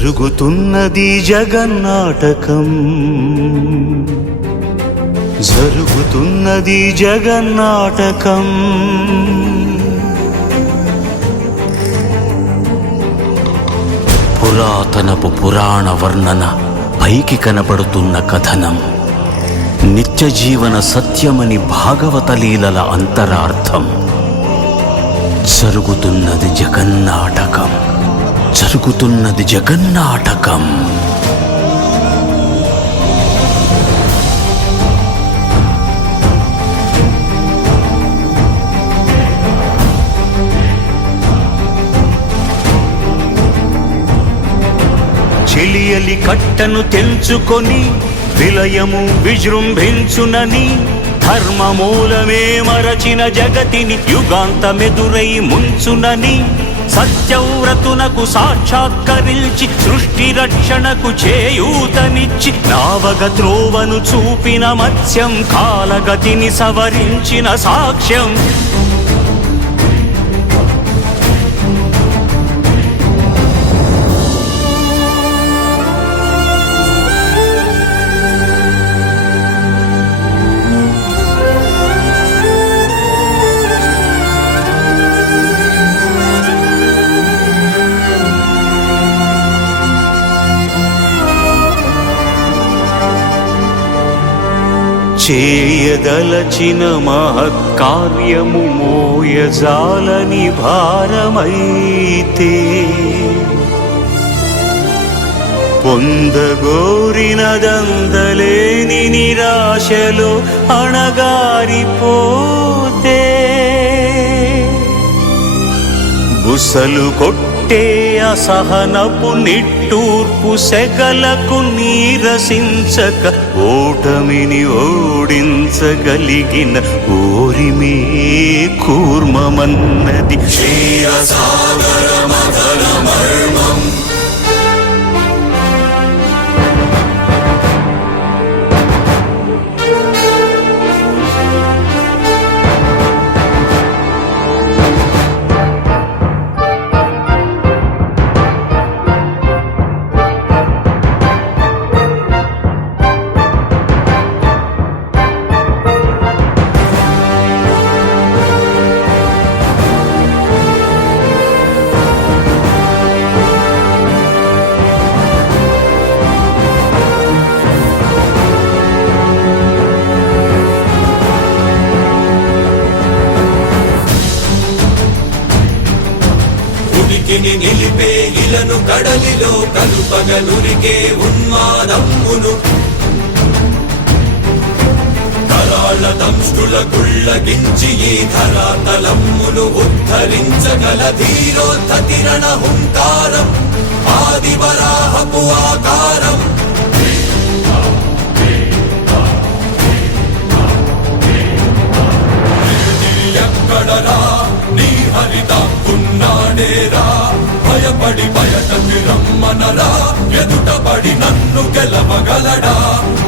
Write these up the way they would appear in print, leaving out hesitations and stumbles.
జరుగుతున్నది జగన్నాటకం, జరుగుతున్నది జగన్నాటకం. పురాతనపు పురాణ వర్ణన, పైకి కనబడుతున్న కథనం, నిత్య జీవన సత్యమని భాగవత లీలల అంతరార్థం. జరుగుతున్నది జగన్నాటకం, జరుగుతున్నది జగన్నాటకం. చెలియలి కట్టను తెంచుకొని విలయము విజృంభించునని, ధర్మమూలమే మరచిన జగతిని యుగాంతమెదురై ముంచునని, సత్యవ్రతునకు సాక్షాత్కరించి సృష్టి రక్షణకు చేయూతనిచ్చి, నావగ త్రోవను చూపిన మత్స్యం, కాలగతిని సవరించిన సాక్ష్యం. చేయదలచిన మహత్కార్యము మోయజాలని భారమైతే, పొందగోరినదందలేని నిరాశలో అణగారిపోతే, బుసలు కొట్టే అసహనపు నిట్టూర్పు సెగలకు నీరసించక, ఓటమిని ఓడించగలిగిన ఓరిమే కూర్మమన్నది క్షీరసాగర మదన మర్మం. నిలిపే ఇలను కడలిలో కలుపగలురికే ఉన్మాదమ్మును, కరాళ దంష్టుల గుళ్ళగించి ఈ ధరాతలమ్మును ఉద్ధరించగల ధీరోద్ధతిరణ హుంకారం, ఆదివరాహపు ఆకారం. ఎక్కడరా నీ హరితాకున్నాడేరా, భయపడి బయటకి రమ్మనరా, ఎదుటపడి నన్ను గెలవగలడా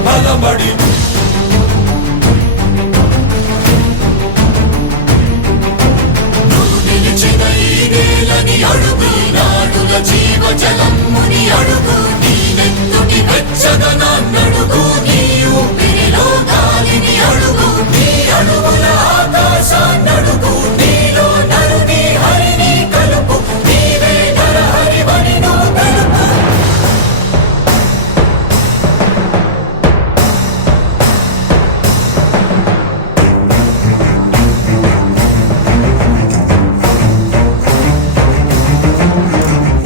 బలబడి. నువ్వు నిలిచిన ఈ నేలని అడుగు, నాడుల జీవజలమ్ముని అడుగు, నీ నెత్తుటి వెచ్చదనాన్నడుగు, నీ ఊపిరిలో గాలిని అడుగు, నీ అడుగుల ఆకాశాన్నడుగు, నీలో నరుని హరిని కలుపు, నీవే నరహరివని నువ్వు తెలుపు.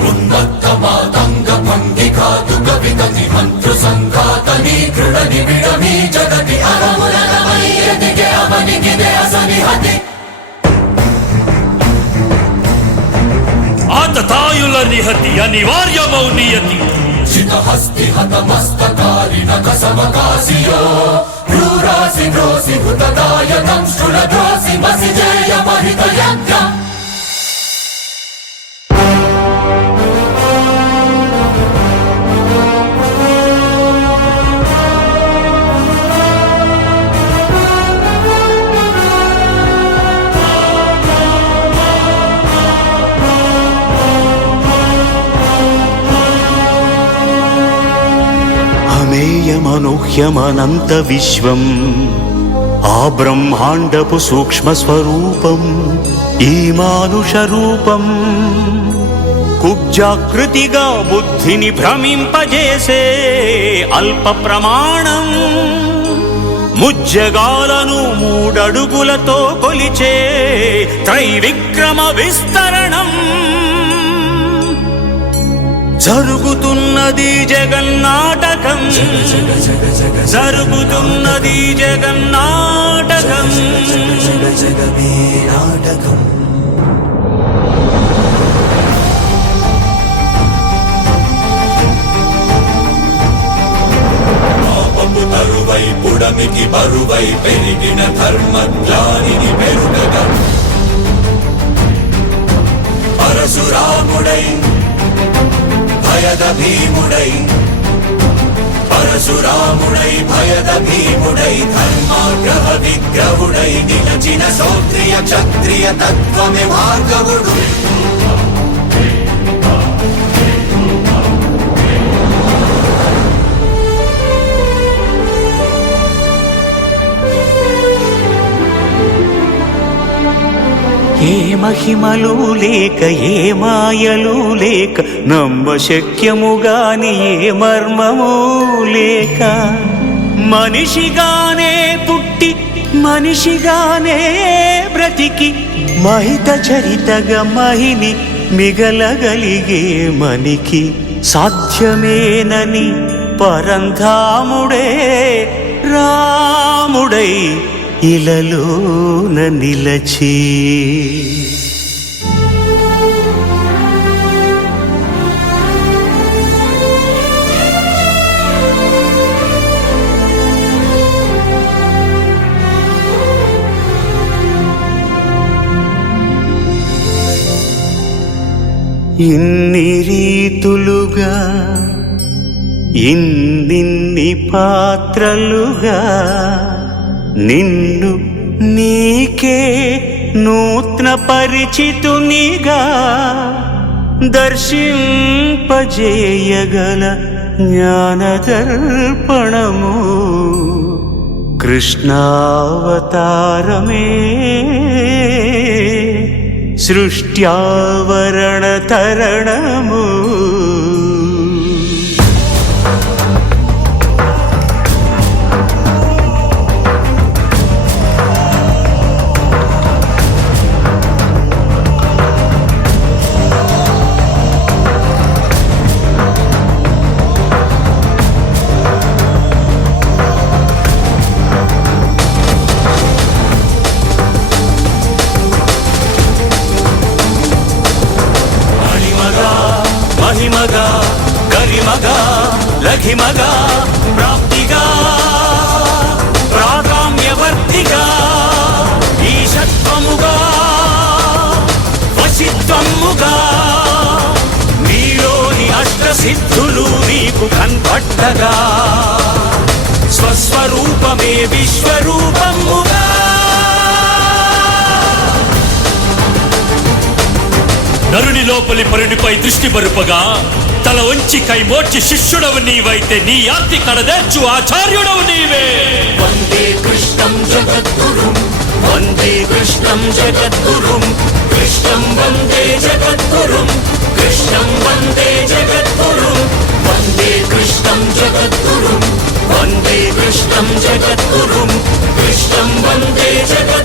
ఉన్మత్త మాతంగ భంగి కాదు కవితని మంత్రు సంఘాతని కృడని విడమి జగతి అరములనమై ఎదిగే అవనిగిదే అసనిహతి. ఆతతాయుల నిహతి అనివార్యమౌ నియతి, శితహస్తి హతమస్తకారిణ కసమకాసియో, క్రూరాసి క్రోసి హృతదాయకం శ్రుల ద్రోసి మసిజేయ మహిత యజ్ఞం. అమేయమనూహ్యమనంత విశ్వం ఆ బ్రహ్మాండపు సూక్ష్మ స్వరూపం ఈ మానుష రూపం కుబ్జాకృతిగా బుద్ధిని భ్రమింపజేసే అల్ప ప్రమాణం ముజ్జగాలను మూడడుగులతో కొలిచే త్రైవిక్రమ విస్తరణం జరుగుతున్నది జగన్నాటకం జరుగుతున్నది జగన్నాటకం నాటకం తరువై పుడమికి బరువై పెరిగిన ధర్మజ్ఞానిని పెరుగగా పరశురాముడై భయద భీముడై పరశురాముడై భయద భీముడై ధర్మాగ్రహ విగ్రహుడై నిలచిన సౌత్రియ క్షత్రియ తత్వమే భార్గవుడు ఏ మహిమలు లేక ఏ మాయలు లేక నమ్మశక్యముగాని ఏ మర్మము లేక మనిషిగానే పుట్టి మనిషిగానే బ్రతికి మహిత చరితగా మహిని మిగలగలిగే మనికి సాధ్యమేనని పరంధాముడే రాముడై ఇలలోన నిలచి ఇన్ని రీతులుగా ఇన్నిన్ని పాత్రలుగా నిన్ను నీకే నూత్న పరిచితునిగా దర్శింపజేయగల జ్ఞానదర్పణము కృష్ణావతారమే సృష్ట్యావరణ తరణము మహిమగా గరిమగా లఘిమగా ప్రాప్తిగా ప్రాగామ్యవర్తిగా ఈశత్వముగా వశిత్వముగా నీలోని అష్టసిద్ధులు నీకు కన్పట్టగా స్వస్వరూపమే విశ్వరూపముగా నరుని లోపలి పరునిపై దృష్టి మరుపగా తల వంచి కైమోర్చి శిష్యుడవు నీవైతే నీ ఆర్తి కడదేర్చు ఆచార్యుడవు నీవే వందే కృష్ణం జగద్గురుం వందే కృష్ణం జగద్గురుం కృష్ణం వందే జగద్గురుం కృష్ణం వందే జగద్గురుం వందే కృష్ణం జగద్గురుం వందే కృష్ణం జగద్గురుం కృష్ణం వందే జగద్గురుం